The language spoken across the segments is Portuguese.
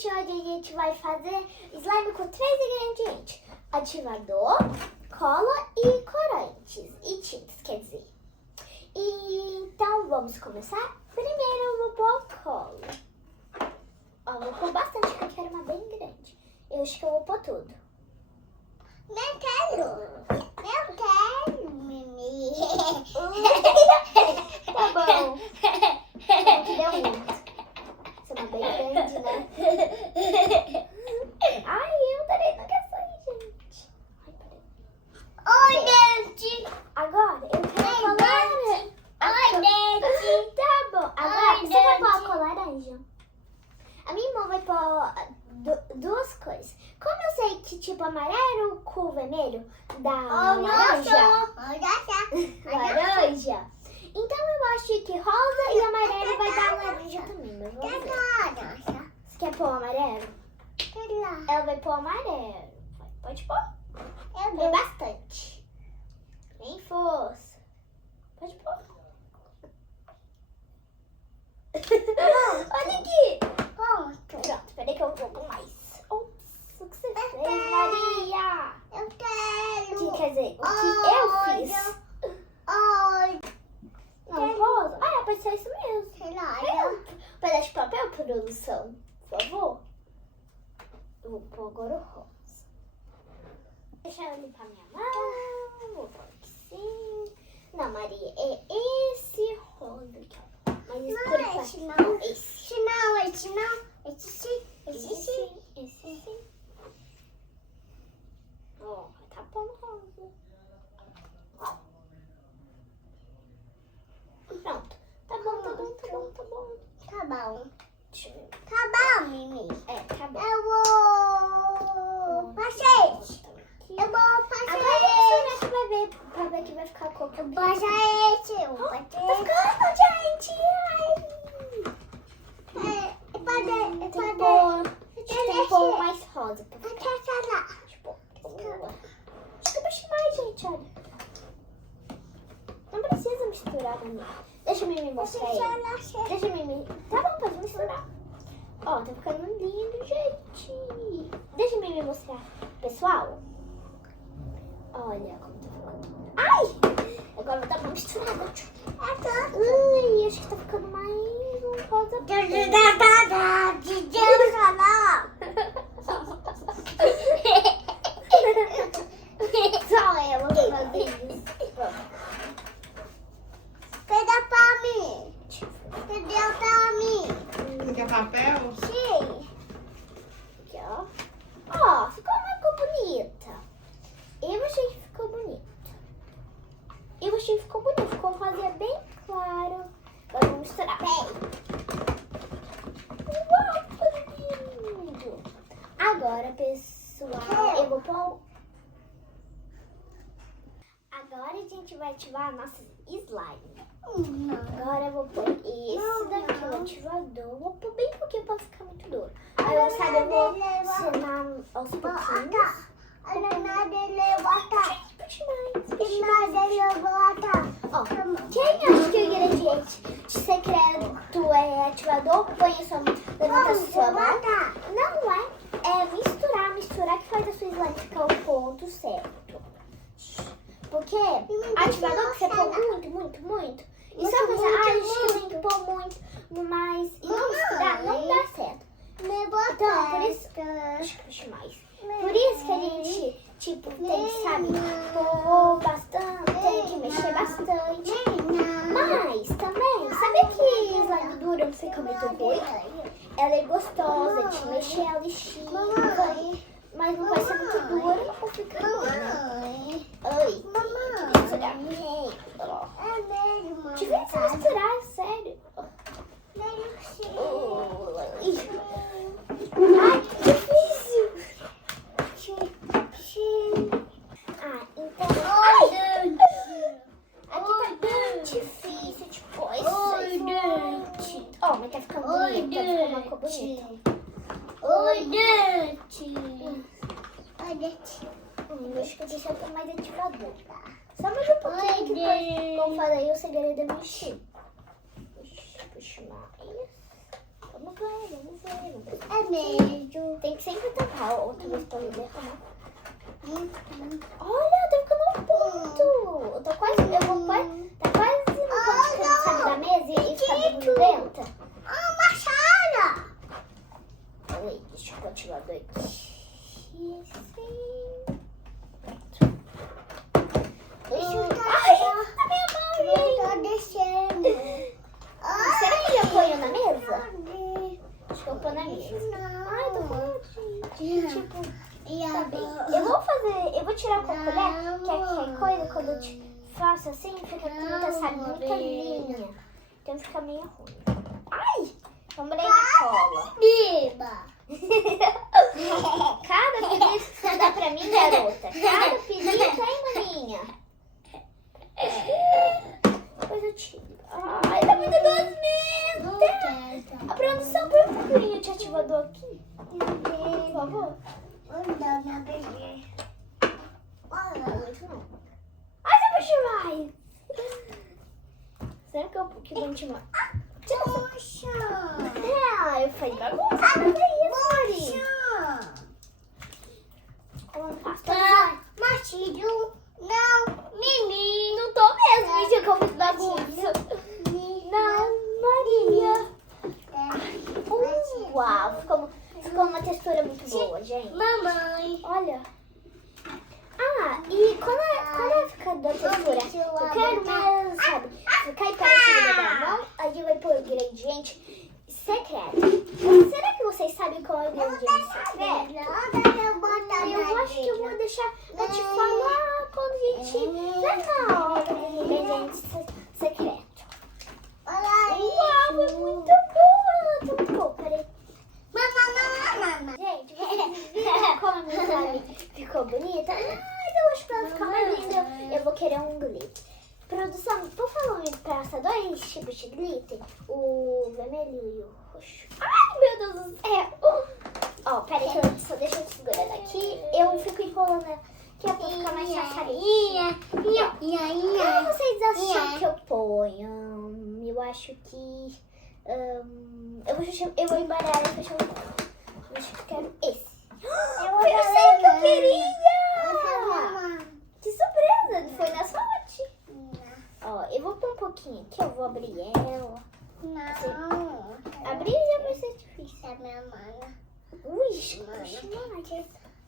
gente, hoje a gente vai fazer slime com 3 ingredientes. Ativador, cola e corantes. E tintas, quer dizer. Então, vamos começar? Primeiro eu vou pôr a cola. Ó, vou pôr bastante, porque eu quero uma bem grande. Eu acho que eu vou pôr tudo. Eu quero, Mimi. Tá bom. Não, que deu muito. Isso é uma bem grande, né? Ai, eu darei no cações, gente. Ai, peraí. Oi, dente. Agora, eu quero colar. Oi, dente. Tá bom. Agora, Ai, você vai pôr a dente. cor laranja? A minha irmã vai pôr duas cores. Como eu sei que tipo amarelo com o vermelho dá laranja. Laranja. Então eu acho que rosa e amarelo vai dar laranja também. Mas vamos ver. Você quer pôr amarelo? Ela vai pôr amarelo. Pode pôr? Tem bastante. Tem força. Pode pôr. Olha aqui. Pronto, peraí que eu vou com mais. Ops, o que você fez, Maria? Eu quero. Quer dizer, o que eu fiz. Não posso? Ah, pode ser isso mesmo. Pedaço de papel, produção, por favor. Eu vou pôr agora o rosa. Deixa eu limpar minha mão. Vou pôr aqui sim. Não, Maria, é esse rosa aqui, ó. Mas escuro pra Esse sim. Ó, tá pondo rosa. Pronto. Tá bom. Tá bom. Deixa eu ver. Tá bom, Mimi. É, tá bom. Eu vou passar. Eu vou Agora passar. você vai ver, pra ver que vai ficar a cor que eu quero. Passar esse. Tá ficando, gente. Tem que pôr mais rosa pra ficar. Tipo, acho que eu baixei mais, gente, olha. Não precisa misturar também. Deixa a Mimi mostrar ele. Deixa a Mimi. Tá bom, pode misturar. Ó, tá ficando lindo, gente. Deixa a Mimi mostrar. Pessoal, olha como tá ficando. Ai! Agora eu vou dar uma misturada. Ai, acho que tá ficando mais um rosa. Só ela vai fazer isso. Cadê pra mim? Você quer papel? Sim. Aqui, ó. Ó, ficou uma cor bonita. Eu achei que ficou bonito. Ficou um rosa bem claro. Agora vamos misturar. Uau, ficou lindo. Agora, pessoal, eu vou pôr... Agora a gente vai ativar a nossa slime. Agora eu vou pôr esse daqui, o ativador. Vou pôr bem pouquinho pra ficar muito duro. Aí eu vou ensinar aos pouquinhos. Ó, quem acha que o ingrediente secreto é ativador, põe só levanta a sua mão. Não é misturar que faz a sua slime ficar o ponto certo. Porque ativador que você pôr muito. E só pensar, acho que tem que pôr muito, mas e não misturar, não dá certo. Então, por isso, acho que puxo mais. Por isso que a gente, tipo, tem que, sabe, pôr bastante, tem que mexer bastante. Mas também, sabe que slime dura não fica muito ruim? Ela é gostosa de mexer, ela estica, mas não vai ser muito dura, não vai ficar ruim, né? Oi, difícil misturar, sério. Ai, que difícil. Então... Ai! Aqui tá bem difícil de pôr isso. Ó, mas tá ficando bonito, tá ficando uma cor bonita. Acho que eu deixo até mais ativador. Só mais um pouquinho que depois, como eu falei, o segredo é mexer. Puxa mais. Vamos É mesmo. Tem que sempre tampar, outra vez pra eu derramar. Olha, tá ficando um ponto. Eu tô quase, eu vou quase, tá quase no ponto que eu saio da mesa e fica grudenta. Machada. Oi, deixa eu continuar aqui. Ai, tá minha mão, gente. Tá descendo. Será que eu ponho na mesa? Acho que eu ponho na mesa. Ai, tô com medo, gente. Tipo, tá bem. Eu vou tirar com a colher, que é qualquer coisa, quando eu faço assim, fica a tinta, sabe, muita linha. Então fica meio ruim. Ai, vamos ler na cola. Biba. Cada pedido que você dá pra mim, garota. Cada pedido, hein, maninha? Depois eu tiro. Ai, tá muito gosmenta. A produção, por favor, eu te ativador aqui. Por favor. Não, minha bebê. Não, muito não. Ai, você puxa mais. Será que eu vou intimar? Puxa. Ah, eu falei bagunça. Mas é isso, Mari. Como eu faço? Matilho. Não. Mimi. Não tô mesmo, gente, como bagunça. Não, Maria. Uau, ficou uma textura muito boa, gente. Mamãe. Olha. Ah, e quando fica da textura, eu quero mais, sabe, ficar aí parecida da mão, aí vai pôr o ingrediente secreto. Será que vocês sabem qual é o ingrediente secreto? Eu acho que eu vou deixar pra te falar quando a gente vai na hora do ingrediente secreto. Uau, foi muito boa! Muito boa, peraí. Gente, vocês viram como a minha slime ficou bonita? Ai, eu acho que ela ficar mais linda. Eu vou querer um glitter. Produção, por favor, me passa 2 tipos de glitter. O vermelho e o roxo. Ai, meu Deus do céu. Ó, peraí que eu só deixa eu segurar daqui. Eu fico enrolando aqui pra ficar mais chaçadinha. Como vocês acham que eu ponho? Eu acho que... eu vou embaralhar e fechar o ponto. Eu acho que eu quero esse. Eu sei o que eu queria! Que surpresa! Foi na sorte. Ó, eu vou pôr um pouquinho aqui, eu vou abrir ela. Não. Abrir já vai ser difícil. É minha mana. Ui,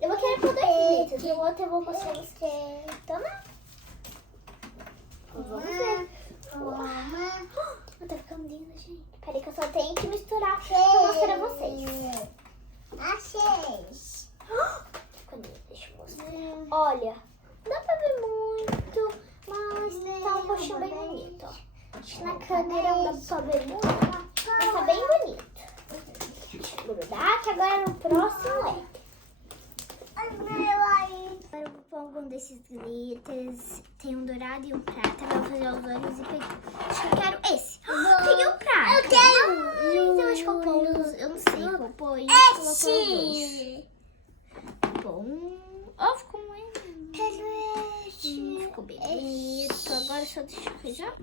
eu vou querer pôr 2 glitters. E o outro eu vou mostrar você. Toma. Vamos ver. Tá ficando linda, gente. Peraí que eu só tenho que misturar pra mostrar a vocês. Achei. Deixa eu mostrar. Olha, dá pra ver muito, mas tá um roxinho bem bonito, ó. Acho que na câmera não dá pra ver muito, mas tá bem bonito. Deixa eu grudar, que agora no próximo é. Agora eu vou pôr algum desses glitters. Tem um dourado e um prata. Eu vou fazer os olhos e pegar. Acho que eu quero esse. Peguei o prata. Eu quero. Mas eu acho que eu ponho os... Eu não sei o que eu ponho. Esse. Bom. Ó, ficou muito... Ficou bem bonito. Agora só deixa eu pegar.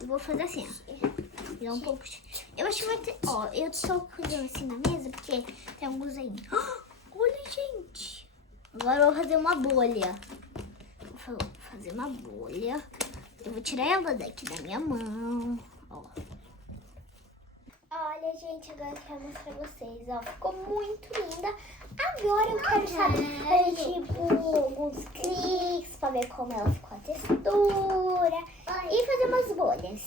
Eu vou fazer assim, ó. Dá um pouco de... Eu acho que vai ter... Ó, eu tô fazendo assim na mesa porque tem um usei. Olha, gente. Agora eu vou fazer uma bolha. Vou fazer uma bolha. Eu vou tirar ela daqui da minha mão. Ó. Olha, gente, agora eu quero mostrar pra vocês, ó. Ficou muito linda. Agora eu quero, sabe, fazer tipo alguns cliques pra ver como ela ficou a textura. E fazer umas bolhas.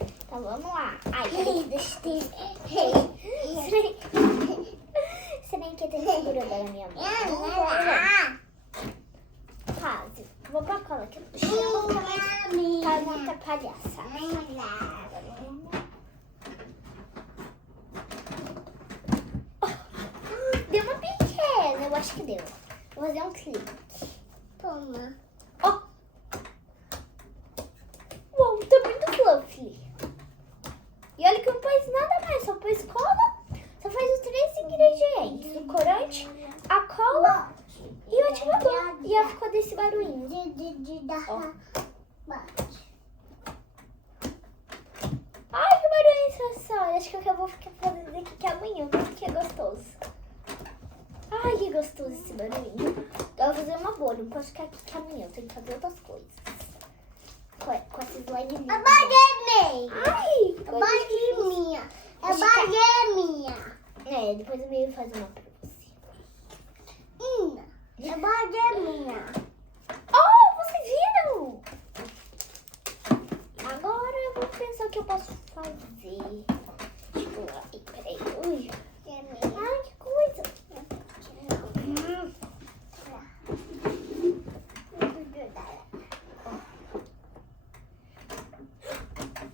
Então vamos lá. Ai, peraí, deixa eu Você nem quer ter textura da minha mão. Quase. Vou pôr a cola aqui. Deixa eu colocar mais pra não atrapalhar, sabe? Deu uma pequena, eu acho que deu. Vou fazer um clique. Toma. Ó. Uau, tá muito fluffy. E olha que eu não pus nada mais, só pus cola. Só faz os 3 ingredientes. O corante, a cola e o ativador. E ela ficou desse barulhinho. Ó. Ai, que barulho só. Acho que eu vou ficar fazendo aqui que amanhã, porque é gostoso. Ai, que gostoso esse barulhinho. Eu vou fazer uma bolha. Não posso ficar aqui que amanhã. Eu tenho que fazer outras coisas. Com essa slime minha. A bag é minha. Ai, A bag é minha. A bag é minha. É, depois eu meio fazer uma pra você. A bag é minha. Oh, vocês viram? Agora eu vou pensar o que eu posso fazer. Deixa eu lá. Peraí. Ui. É minha. Ai, que coisa.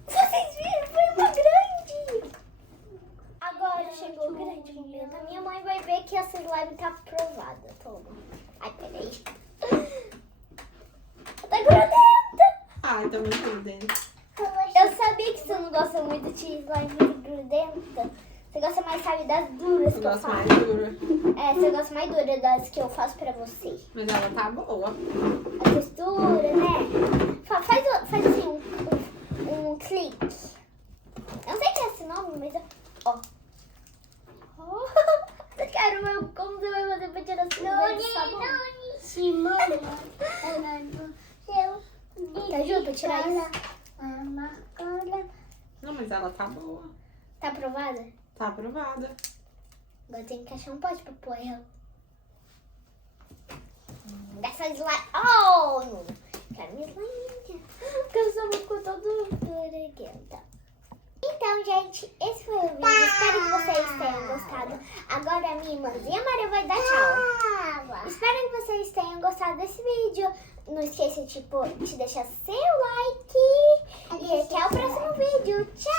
Vocês viram? Foi uma grande. Agora chegou o grande momento. A minha mãe vai ver que essa slime tá aprovada. Toma. Ai, peraí. Tá grudenta. Ai, tá muito grudento. Eu sabia que você não gosta muito de slime grudenta. Você gosta mais, sabe, das duras Eu que eu gosto faço. mais dura. É, você gosta mais dura das que eu faço pra você. Mas ela tá boa. A textura, né? Faz assim um clique. Eu não sei que é esse nome, mas ó. Caramba, como você vai fazer pra tirar sujeira de sabão? Te ajuda pra tirar isso? Não, mas ela tá boa. Tá aprovada? Tá aprovada. Agora tem que achar um pote pra pôr ela. Dessa slime. Oh! Quero minha slime. Porque o sabão ficou todo breguenta. Então, gente, esse foi o vídeo. Espero que vocês tenham gostado. Agora a minha irmãzinha Maria vai dar tchau. Espero que vocês tenham gostado desse vídeo. Não esqueça de deixar seu like. E até o próximo vídeo. Tchau!